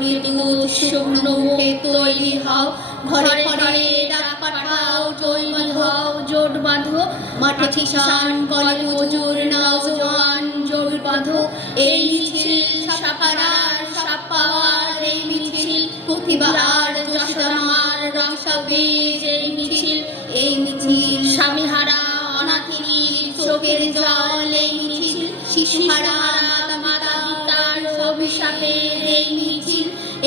তরি দুধ শুকনো মুখে তৈরি হও, ঘরে ঘরে ডাক পাঠাও, জোট বাঁধো, মাঠে কিষান কলে মজুর নওজোয়ান জোট বাঁধো। এই মিছিল সাফারার সাপ পাওয়ার, এই মিছিল প্রতিবার যশোদামার রংসা বীজ, এই মিছিল স্বামীহারা অনাথিনীর চোখের জল, এই মিছিল শিশুহারা মাতা পিতার অভিশাপের,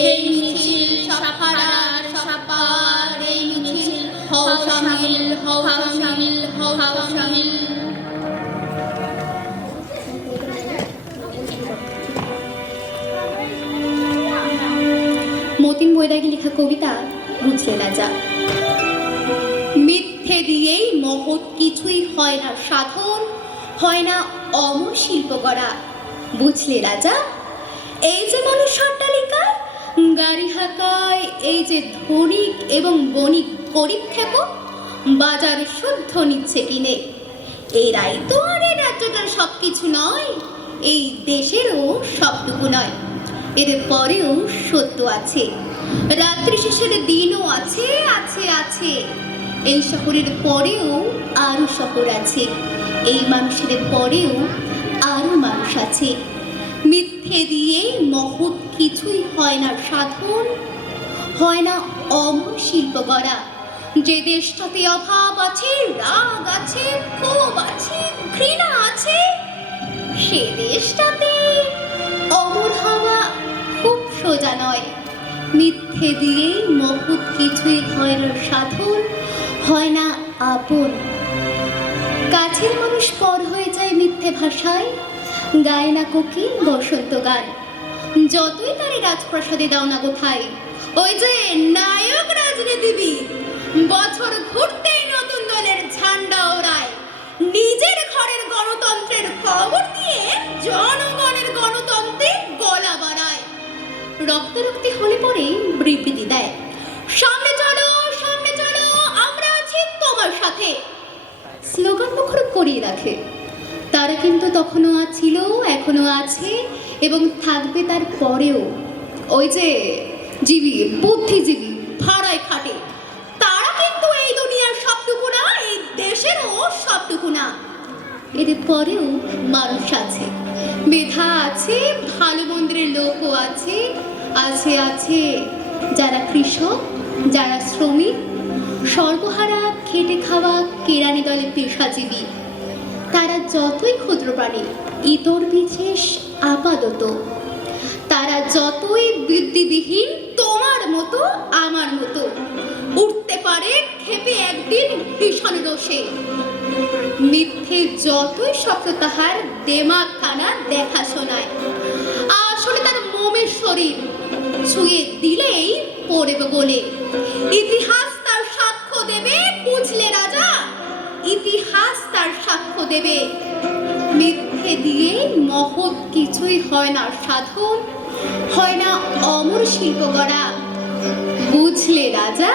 এই মিছিল সাফারার সাপার, এই মিছিল হও শামিল, হও শামিল, হও শামিল। মতিন বৈরাগী লেখা কবিতা বুঝলে রাজা। মিথ্যে দিয়েই মহৎ কিছুই হয় না সাধন, হয় না অমর শিল্প করা। বুঝলে রাজা, এই যে মানুষ অট্টালিকায় গাড়ি হাঁকায়, এই যে ধনিক এবং বণিক গরিব খেপো বাজার শুদ্ধ নিচ্ছে কিনে, এরাই তো আর এই রাজ্যটার সব কিছু নয়, এই দেশেরও সবটুকু নয়। এদের পরেও সত্য আছে, রাত্রি শেষের দিনও আছে, আছে আছে। এই শহরের পরেও আরো শহর আছে, এই মানুষের পরেও আরো মানুষ আছে। মিথ্যে দিয়ে মহৎ কিছুই হয় না সাধন, হয় না অমর শিল্প করা। যে দেশটাতে অভাব আছে, রাগ আছে, ক্ষোভ আছে, ঘৃণা আছে, সে দেশটাতে অমর হওয়া খুব সোজা নয়। মিথ্যে দিয়ে মহৎ কিছুই হয় না সাধন, হয় না আপন। কাছের মানুষ পর হয়ে যায় মিথ্যে ভাষায়, গায় না কোকিল বসন্ত গান। যতই তারে রাজপ্রাসাদে দাও না কোথায়, ওই যে নায়ক রাজনীতিবিদ বছর ঘুরতেই নতুন দলের ঝান্ডা ওড়ায়, নিজের ঘরের গণতন্ত্রের খবর দিয়ে জনগণের গণতন্ত্রে গলা বাড়ায়। রক্তারক্তি হলে পরে বিবৃতি দেয়, সামনে চলো, সামনে চলো, আমরা আছি তোমার সাথে। স্লোগান মুখর করিয়ে রাখে। তারা কিন্তু তখনও ছিল, এখনো আছে এবং থাকবে তার পরেও। ওই যে জীবী বুদ্ধিজীবী ভাড়ায় খাটে, তারা কিন্তু এই দুনিয়ার সবটুকু না, এই দেশেরও সবটুকু না। এদের পরেও মানুষ আছে, মেধা আছে, ভালো মন্দিরের লোকও আছে, আছে আছে যারা কৃষক, যারা শ্রমিক, সর্বহারা খেটে খাওয়া কেরানি দলের পেশাজীবী। তারা যতই ক্ষুদ্র প্রাণী, ইতর বিশেষ আপাতত, তারা যতই বুদ্ধিবিহীন, তোমার মতো আমার মতো, উঠতে পারে খেপে একদিন ভীষণ রোষে। মিথ্যে যতই শক্ত তাহার দেমাগ খানা দেখা শোনায়, আসলে তার মোমের শরীর ছুঁয়ে দিলেই পড়বে বলে। ইতিহাস তার সাক্ষ্য দেবে, বুঝলে রাজা, ইতিহাস তার সাক্ষ্য দেবে। মিথ্যে দিয়ে মহৎ কিছুই হয় না সাধন, হয় না অমর শিল্প করা। বুঝলে রাজা।